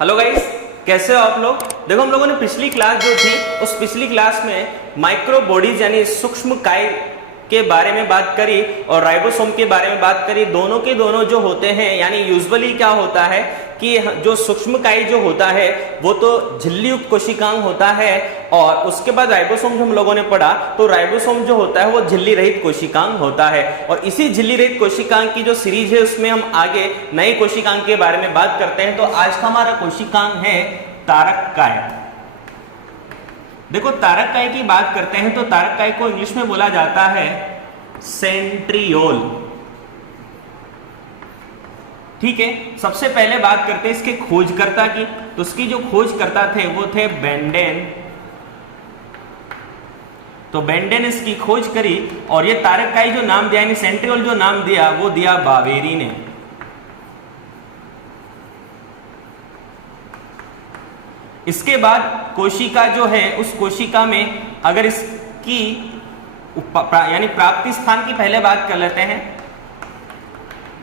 Hello guys, कैसे हो आप लोग। देखो, हम लोगों ने पिछली क्लास जो थी उस पिछली क्लास में माइक्रो बॉडीज यानी सूक्ष्म काय के बारे में बात करी और राइबोसोम के बारे में बात करी। दोनों के दोनों जो होते हैं यानी यूजुअली क्या होता है कि जो सूक्ष्म काय जो होता है वो तो झिल्ली युक्त कोशिकांग होता है और उसके बाद राइबोसोम जो हम लोगों ने पढ़ा तो राइबोसोम जो होता है वो झिल्ली रहित कोशिकांग होता है। और इसी झिल्ली रहित कोशिकांग की जो सीरीज है उसमें हम आगे नई कोशिकांग के बारे में बात करते हैं। तो आज का हमारा कोशिकांग है तारक काय। देखो, तारक काय की बात करते हैं तो तारक काय को इंग्लिश में बोला जाता है सेंट्रियोल। ठीक है, सबसे पहले बात करते हैं इसके खोजकर्ता की। तो उसकी जो खोजकर्ता थे वो थे बेंडेन। तो बेंडेन इसकी खोज करी और ये तारक काय जो नाम दिया यानी सेंट्रियोल जो नाम दिया वो दिया बावेरी ने। इसके बाद कोशिका जो है उस कोशिका में अगर इसकी यानी प्राप्ति स्थान की पहले बात कर लेते हैं।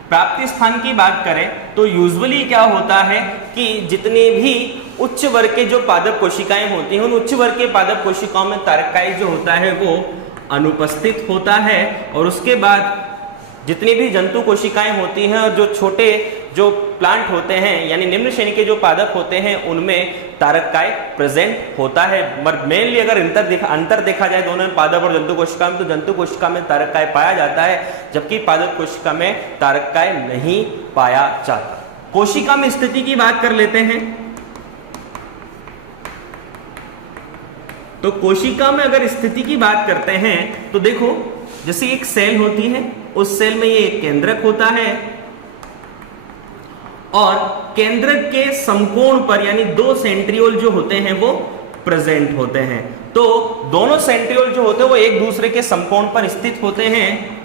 प्राप्ति स्थान की बात करें तो यूजुअली क्या होता है कि जितने भी उच्च वर्ग के जो पादप कोशिकाएं होती हैं उन उच्च वर्ग के पादप कोशिकाओं में तारक काय जो होता है वो अनुपस्थित होता है। और उसके बाद जितनी भी जंतु कोशिकाएं होती हैं और जो छोटे जो प्लांट होते हैं यानी निम्न श्रेणी के जो पादप होते हैं उनमें तारक काय प्रेजेंट होता है। मेनली अगर अंतर देखा जाए दोनों पादप और जंतु कोशिका में तो जंतु कोशिका में तारक काय पाया जाता है जबकि पादप कोशिका में तारक काय नहीं पाया जाता। कोशिका में स्थिति की बात कर लेते हैं। तो कोशिका में अगर स्थिति की बात करते हैं तो देखो, जैसे एक सेल होती है उस सेल में ये एक केंद्रक होता है और केंद्रक के समकोण पर यानी दो सेंट्रियोल जो होते हैं वो प्रेजेंट होते हैं। तो दोनों सेंट्रियोल जो होते हैं वो एक दूसरे के समकोण पर स्थित होते हैं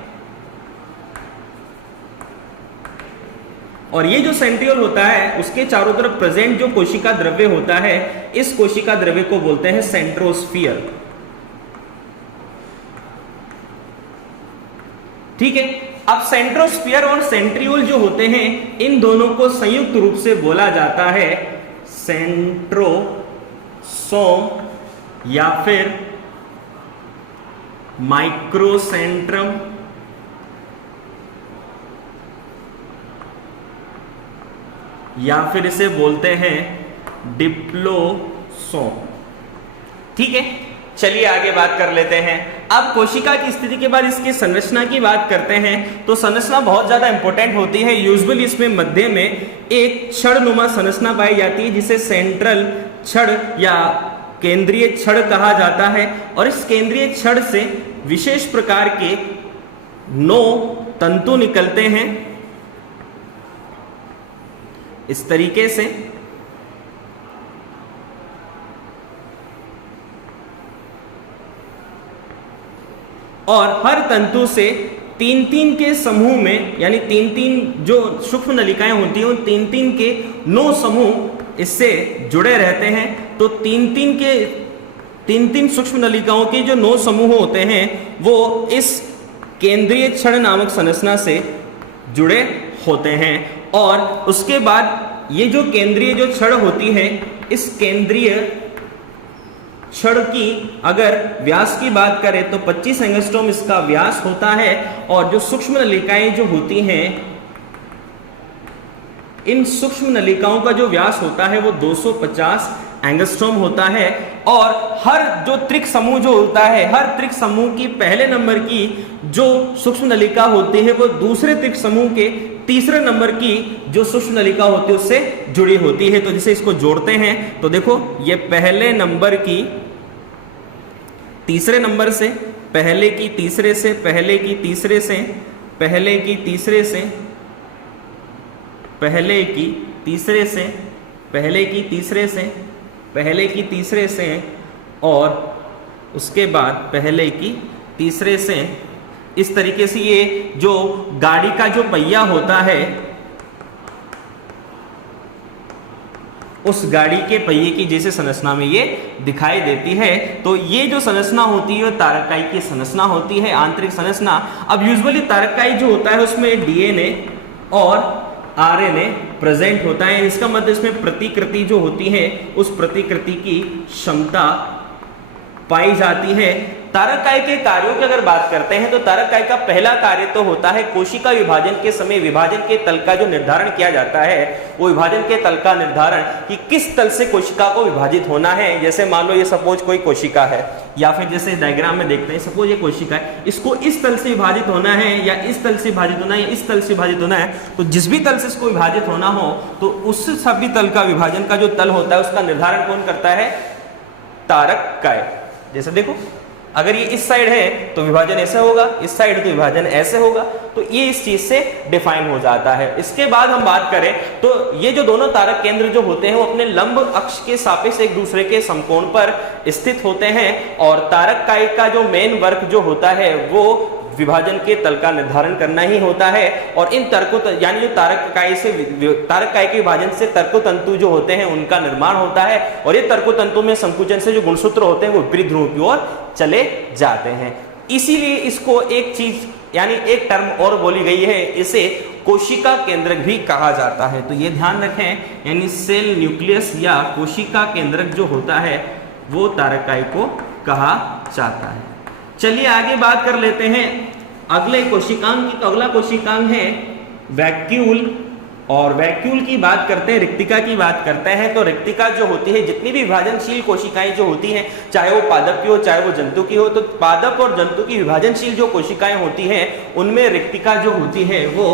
और ये जो सेंट्रियोल होता है उसके चारों तरफ प्रेजेंट जो कोशिका द्रव्य होता है इस कोशिका द्रव्य को बोलते हैं सेंट्रोस्फियर। ठीक है, अब सेंट्रोस्फियर और सेंट्रियोल जो होते हैं इन दोनों को संयुक्त रूप से बोला जाता है सेंट्रोसोम या फिर माइक्रोसेंट्रम या फिर इसे बोलते हैं डिप्लोसोम। ठीक है, चलिए आगे बात कर लेते हैं। अब कोशिका की स्थिति के बाद इसकी संरचना की बात करते हैं। तो संरचना बहुत ज्यादा इंपॉर्टेंट होती है। यूजुअली इसमें मध्य में एक छड़नुमा संरचना पाई जाती है जिसे सेंट्रल छड़ या केंद्रीय छड़ कहा जाता है और इस केंद्रीय छड़ से विशेष प्रकार के 9 तंतु निकलते हैं इस तरीके से। और हर तंतु से 3-3 के समूह में यानी 3-3 जो सूक्ष्म नलिकाएं होती हैं उन 3-3 के 9 समूह इससे जुड़े रहते हैं। तो 3-3 सूक्ष्म नलिकाओं के जो 9 समूह होते हैं वो इस केंद्रीय छड़ नामक संरचना से जुड़े होते हैं। और उसके बाद ये जो केंद्रीय जो छड़ होती है इस केंद्रीय छड़ की अगर व्यास की बात करें तो 25 एंगस्ट्रॉम इसका व्यास होता है और जो सूक्ष्म नलिकाएं जो होती हैं इन सूक्ष्म नलिकाओं का जो व्यास होता है वो 250 एंगस्ट्रॉम होता है। और हर जो त्रिक समूह जो होता है हर त्रिक समूह की पहले नंबर की जो सूक्ष्म नलिका होती है वो दूसरे त्रिक समूह के तीसरे नंबर की जो सूक्ष्म नलिका होती है उससे जुड़ी होती है। तो जिसे इसको जोड़ते हैं तो देखो, ये पहले नंबर की तीसरे नंबर से, पहले की तीसरे से, पहले की तीसरे से, पहले की तीसरे से, पहले की तीसरे से, पहले की तीसरे से, पहले की तीसरे से और उसके बाद पहले की तीसरे से। इस तरीके से ये जो गाड़ी का जो पहिया होता है उस गाड़ी के पहिए की जैसे संरचना में ये दिखाई देती है। तो ये जो संरचना होती है तारक काय की संरचना होती है, आंतरिक संरचना। अब यूजुअली तारक काय जो होता है उसमें डीएनए और आरएनए प्रेजेंट होता है। इसका मतलब इसमें प्रतिकृति जो होती है उस प्रतिकृति की क्षमता पाई जाती है। तारककाय के कार्यों की अगर बात करते हैं तो तारककाय का पहला कार्य तो होता है कोशिका विभाजन के समय विभाजन के तल का जो निर्धारण किया जाता है, वो विभाजन के तल का निर्धारण कि किस तल से कोशिका को विभाजित होना है। जैसे मान लो ये सपोज कोई कोशिका है, या फिर जैसे डायग्राम में देखते हैं सपोज ये कोशिका है, इसको इस तल से विभाजित होना है या इस तल से विभाजित होना है या इस तल से विभाजित होना है, तो जिस भी तल से इसको विभाजित होना हो तो उस सभी तल का विभाजन का जो तल होता है उसका निर्धारण कौन करता है? तारककाय। जैसे देखो अगर ये इस साइड है तो विभाजन ऐसे होगा, इस साइड है तो विभाजन ऐसे होगा, तो ये इस चीज से डिफाइन हो जाता है। इसके बाद हम बात करें तो ये जो दोनों तारक केंद्र जो होते हैं वो अपने लंब अक्ष के सापेक्ष एक दूसरे के समकोण पर स्थित होते हैं, और तारककाय का जो मेन वर्क जो होता है वो विभाजन के तल का निर्धारण करना ही होता है। और इन तर्कों यानी जो तारककाय के विभाजन से तर्कोतंतु जो होते हैं उनका निर्माण होता है, और ये तर्कोतंतु में संकुचन से जो गुणसूत्र होते हैं वो विपरीत ध्रुव की ओर चले जाते हैं। इसीलिए इसको एक चीज यानी एक टर्म और बोली गई है, इसे कोशिका केंद्रक भी कहा जाता है। तो ये ध्यान रखें, यानी सेल न्यूक्लियस या कोशिका केंद्रक जो होता है वो तारककाय को कहा जाता है। चलिए आगे बात कर लेते हैं अगले कोशिकांग की। तो अगला कोशिकांग है वैक्यूल, और वैक्यूल की बात करते हैं, रिक्तिका की बात करते हैं। तो रिक्तिका जो होती है, जितनी भी विभाजनशील कोशिकाएं जो होती हैं, चाहे वो पादप की हो चाहे वो जंतु की हो, तो पादप और जंतु की विभाजनशील जो कोशिकाएं होती हैं उनमें रिक्तिका जो होती है वो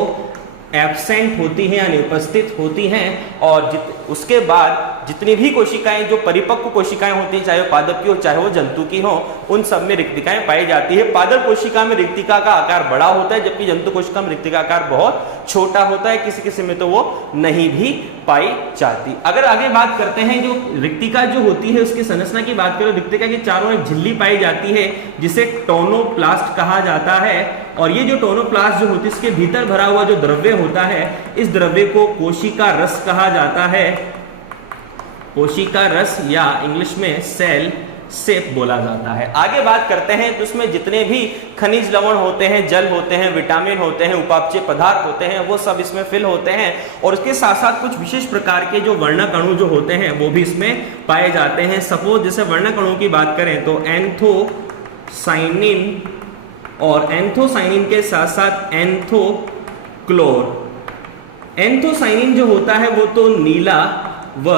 एब्सेंट होती हैं यानी उपस्थित होती हैं। और उसके बाद जितनी भी कोशिकाएं जो परिपक्व कोशिकाएं होती हैं, चाहे वो पादप की हो चाहे वो जंतु की हो, उन सब में रिक्तिकाएं पाई जाती है। पादप कोशिका में रिक्तिका का आकार बड़ा होता है, जबकि जंतु कोशिका में रिक्तिका का आकार बहुत छोटा होता है, किसी किसी में तो वो नहीं भी पाई जाती। अगर आगे बात करते हैं जो रिक्तिका जो होती है उसकी संरचना की बात करें, रिक्तिका के चारों ओर झिल्ली पाई जाती है जिसे टोनोप्लास्ट कहा जाता है। और ये जो टोनोप्लास्ट जो होती है इसके भीतर भरा हुआ जो द्रव्य होता है, इस द्रव्य को कोशिका रस कहा जाता है। कोशिका रस या इंग्लिश में सेल सेप बोला जाता है। आगे बात करते हैं तो उसमें जितने भी खनिज लवण होते हैं, जल होते हैं, विटामिन होते हैं, उपापचय पदार्थ होते हैं, वो सब इसमें फिल होते हैं। और उसके साथ साथ कुछ विशेष प्रकार के जो वर्णक अणु जो होते हैं वो भी इसमें पाए जाते हैं। सपोज जैसे वर्णक अणु की बात करें तो एंथोसाइनिन, और एंथोसाइनिन के साथ साथ एंथोक्लोर। एंथोसाइनिन जो होता है वो तो नीला व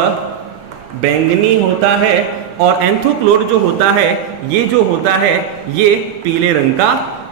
बैंगनी होता है, और एंथोक्लोर जो होता है ये जो होता है ये पीले रंग का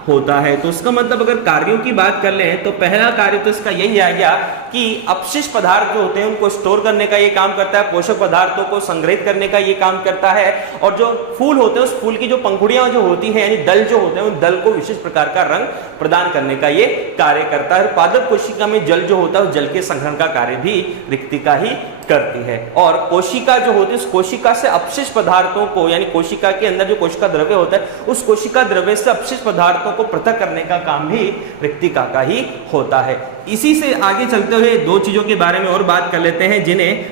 होता है। तो इसका मतलब अगर कार्यों की बात कर लें तो पहला कार्य तो इसका यही आ गया कि अपशिष्ट पदार्थ जो होते हैं उनको स्टोर करने का ये काम करता है, पोषक पदार्थों को संग्रहित करने का ये काम करता है, और जो फूल होते हैं उस फूल की जो पंखुड़ियां जो होती हैं यानी दल जो होते हैं उन दल को विशेष प्रकार का रंग प्रदान करने का ये कार्य करता है। पादप कोशिका में जल जो होता है उस जल के संग्रहण का कार्य भी रिक्तिका ही करती है। और कोशिका जो होती है उस कोशिका से अपशिष्ट पदार्थों को यानी कोशिका के अंदर जो कोशिका द्रव्य होता है उस कोशिका द्रव्य से अपशिष्ट पदार्थों को पृथक करने का काम भी रिक्तिका का ही होता है। इसी से आगे चलते हुए दो चीजों के बारे में और बात कर लेते हैं जिन्हें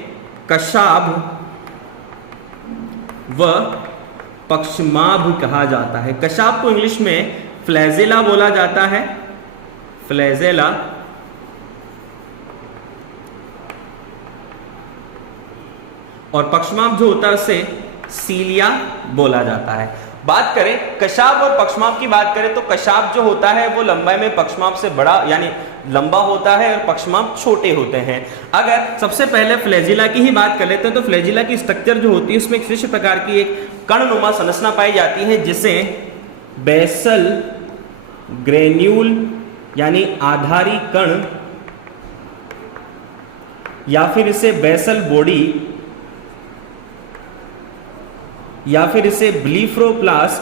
कशाभ व पक्षमाभ कहा जाता है। कशाभ को इंग्लिश में फ्लैजेला बोला जाता है, फ्लैजेला, और पक्षमाभ जो होता है उसे सीलिया बोला जाता है। बात करें कशाभ और पक्षमाभ की बात करें तो कशाभ जो होता है वो लंबाई में पक्षमाभ से बड़ा यानी लंबा होता है और पक्षमाभ छोटे होते हैं। अगर सबसे पहले फ्लैजिला की ही बात कर लेते हैं तो फ्लैजिला की स्ट्रक्चर जो होती है उसमें एक विशेष प्रकार की एक कणनुमा संरचना पाई जाती है जिसे बेसल ग्रेन्यूल यानी आधारी कण, या फिर इसे बेसल बॉडी, या फिर इसे ब्लीफेरोप्लास्ट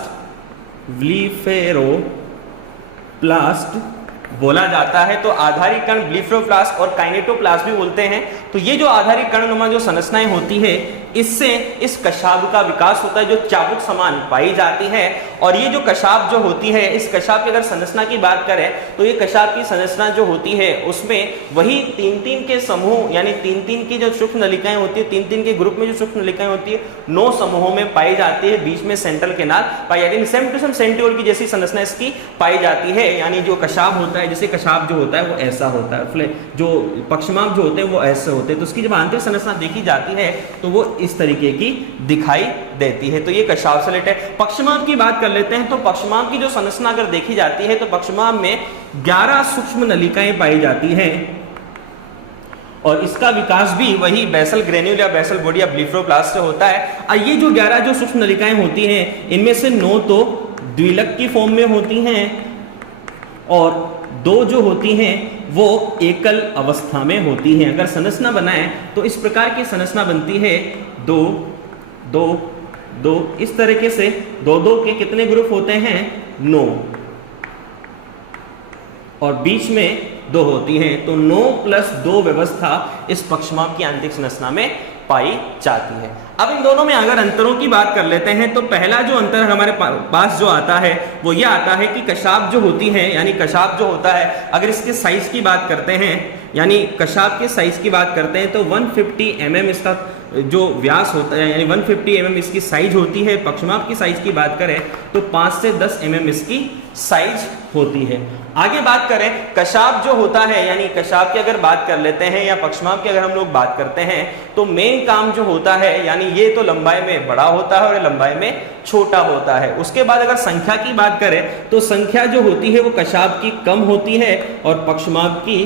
बोला जाता है। तो आधारी कण ब्लीफेरोप्लास्ट और काइनेटोप्लास्ट भी बोलते हैं। तो ये जो आधारिक कर्णनुमा जो संरचनाएं होती है, इससे इस कशाब का विकास होता है जो चाबुक समान पाई जाती है। और ये जो कशाब जो होती है, इस कशाब की अगर संरचना की बात करें तो ये कशाब की संरचना जो होती है उसमें वही 3-3 के समूह, यानी 3-3 की जो सूक्ष्म नलिकाएं होती है, 3-3 के ग्रुप में जो सूक्ष्म नलिकाएं होती है 9 समूहों में पाई जाती है, बीच में सेंट्रल केनाल पाई जाती है। सेम टू सेम सेंट्रियोल की जैसी संरचना इसकी पाई जाती है। यानी जो कशाब होता है, जैसे कशाब जो होता है वो ऐसा होता है, जो पक्षमार्ग जो होते हैं वो ऐसे होते हैं, तो उसकी जब आंतरिक संरचना देखी जाती है तो वो इस तरीके की दिखाई देती है। तो ये कशाब से रिलेटेड है। पक्षमार्ग की बात कर लेते हैं। तो पक्षमार्ग की जो संरचना अगर देखी जाती है तो पक्षमार्ग में 11 सूक्ष्म नलिकाएं पाई जाती हैं और इसका विकास भी वही बेसल ग्रेन्यूल या बेसल बॉडी या ब्लीफरोप्लास्ट से होता है। और ये जो 11 जो सूक्ष्म नलिकाएं होती हैं, इनमें से 9 तो द्विलक की फॉर्म में होती हैं और 2 जो होती हैं वो एकल अवस्था में होती हैं। अगर संरचना बनाएं तो इस प्रकार की संरचना बनती है, 2 2 2, इस तरीके से 2-2 के कितने ग्रुप होते हैं, 9, और बीच में 2 होती हैं। तो 9 + 2 व्यवस्था इस पक्षमार्ग की आंतरिक संरचना में पाई जाती है। अब इन दोनों में अगर अंतरों की बात कर लेते हैं तो पहला जो अंतर हमारे पास जो आता है वो ये आता है कि कशाब जो होती है, यानी कशाब जो होता है, अगर इसके साइज की बात करते हैं, यानी कशाब के साइज की बात करते हैं तो 150 mm इसका जो व्यास होता है, यानी 150 mm इसकी साइज होती है। पक्षमार्ग की साइज की बात करें तो 5 से 10 mm इसकी साइज होती है। आगे बात करें कशाब जो होता है, यानी कशाब की अगर बात कर लेते हैं या पक्षमार्ग की अगर हम लोग बात करते हैं तो मेन काम जो होता है, यानी ये तो लंबाई में बड़ा होता है और लंबाई में छोटा होता है। उसके बाद अगर संख्या की बात करें तो संख्या जो होती है वो कशाब की कम होती है और पक्षमार्ग की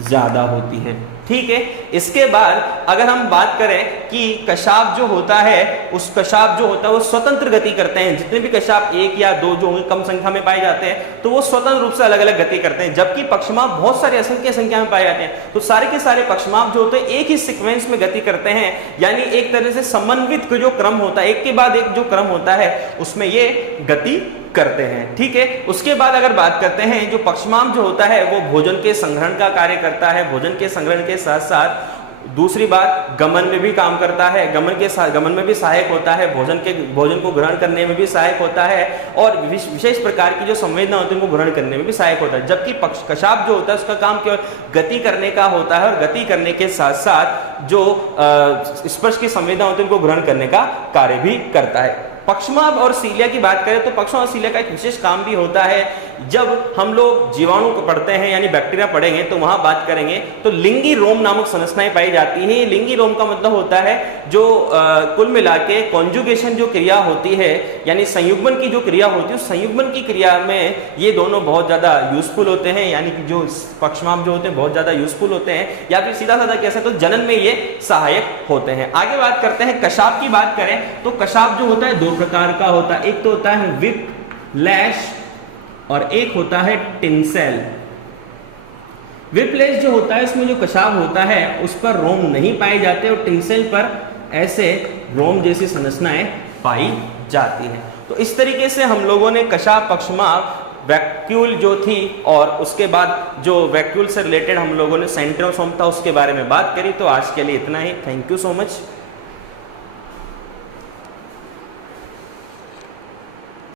ज्यादा होती है। ठीक है। इसके बाद अगर हम बात करें कि कशाब जो होता है, उस कशाब जो होता है वो स्वतंत्र गति करते हैं। जितने भी कशाब 1 या 2 जो कम संख्या में पाए जाते हैं तो वो स्वतंत्र रूप से अलग अलग गति करते हैं, जबकि पक्षमार्ग बहुत सारे असंख्य संख्या में पाए जाते हैं। तो सारे के सारे पक्षमार्ग जो होते हैं एक ही सीक्वेंस में गति करते हैं, यानी एक तरह से समन्वित जो क्रम होता है, एक के बाद एक जो क्रम होता है उसमें ये गति करते हैं। ठीक है। उसके बाद अगर बात करते हैं, जो पक्षमार्ग जो होता है वो भोजन के संग्रहण का कार्य करता है। भोजन के संग्रहण के साथ साथ दूसरी बात गमन में भी काम करता है, गमन में भी सहायक होता है, भोजन को ग्रहण करने में भी सहायक होता है और विशेष प्रकार की जो संवेदना होती है उनको ग्रहण करने में भी सहायक होता है। जबकि कशाब जो होता है उसका काम केवल गति करने का होता है और गति करने के साथ साथ जो स्पर्श की संवेदना होती है उनको ग्रहण करने का कार्य भी करता है। पक्षमार्ग और सीलिया की बात करें तो पक्षमार्ग और सीलिया का एक विशेष काम भी होता है। जब हम लोग जीवाणु को पढ़ते हैं, यानी बैक्टीरिया पढ़ेंगे, तो वहां बात करेंगे तो लिंगी रोम नामक संरचनाएं पाई जाती है। लिंगी रोम का मतलब होता है जो कुल मिला के कॉन्जुगेशन जो क्रिया होती है, यानी संयुग्मन की जो क्रिया होती है, उस संयुग्मन की क्रिया में ये दोनों बहुत ज्यादा यूजफुल होते हैं, यानी कि जो पक्षमार्ग जो होते हैं बहुत ज्यादा यूजफुल होते हैं, या फिर सीधा साधा कह सकते तो जनन में ये सहायक होते हैं। आगे बात करते हैं कशाब की बात करें तो कशाब जो होता है 2 प्रकार का होता है। एक तो होता है विप लैश और एक होता है टिंसेल। विपलेस जो होता है इसमें जो कशाब होता है उस पर रोम नहीं पाए जाते और टिंसेल पर ऐसे रोम जैसी संरचनाएं पाई जाती हैं। तो इस तरीके से हम लोगों ने कशाब, पक्षमार्ग, वैक्यूल जो थी और उसके बाद जो वैक्यूल से रिलेटेड हम लोगों ने सेंट्रोसोम था उसके बारे में बात करी। तो आज के लिए इतना ही। Thank you so much.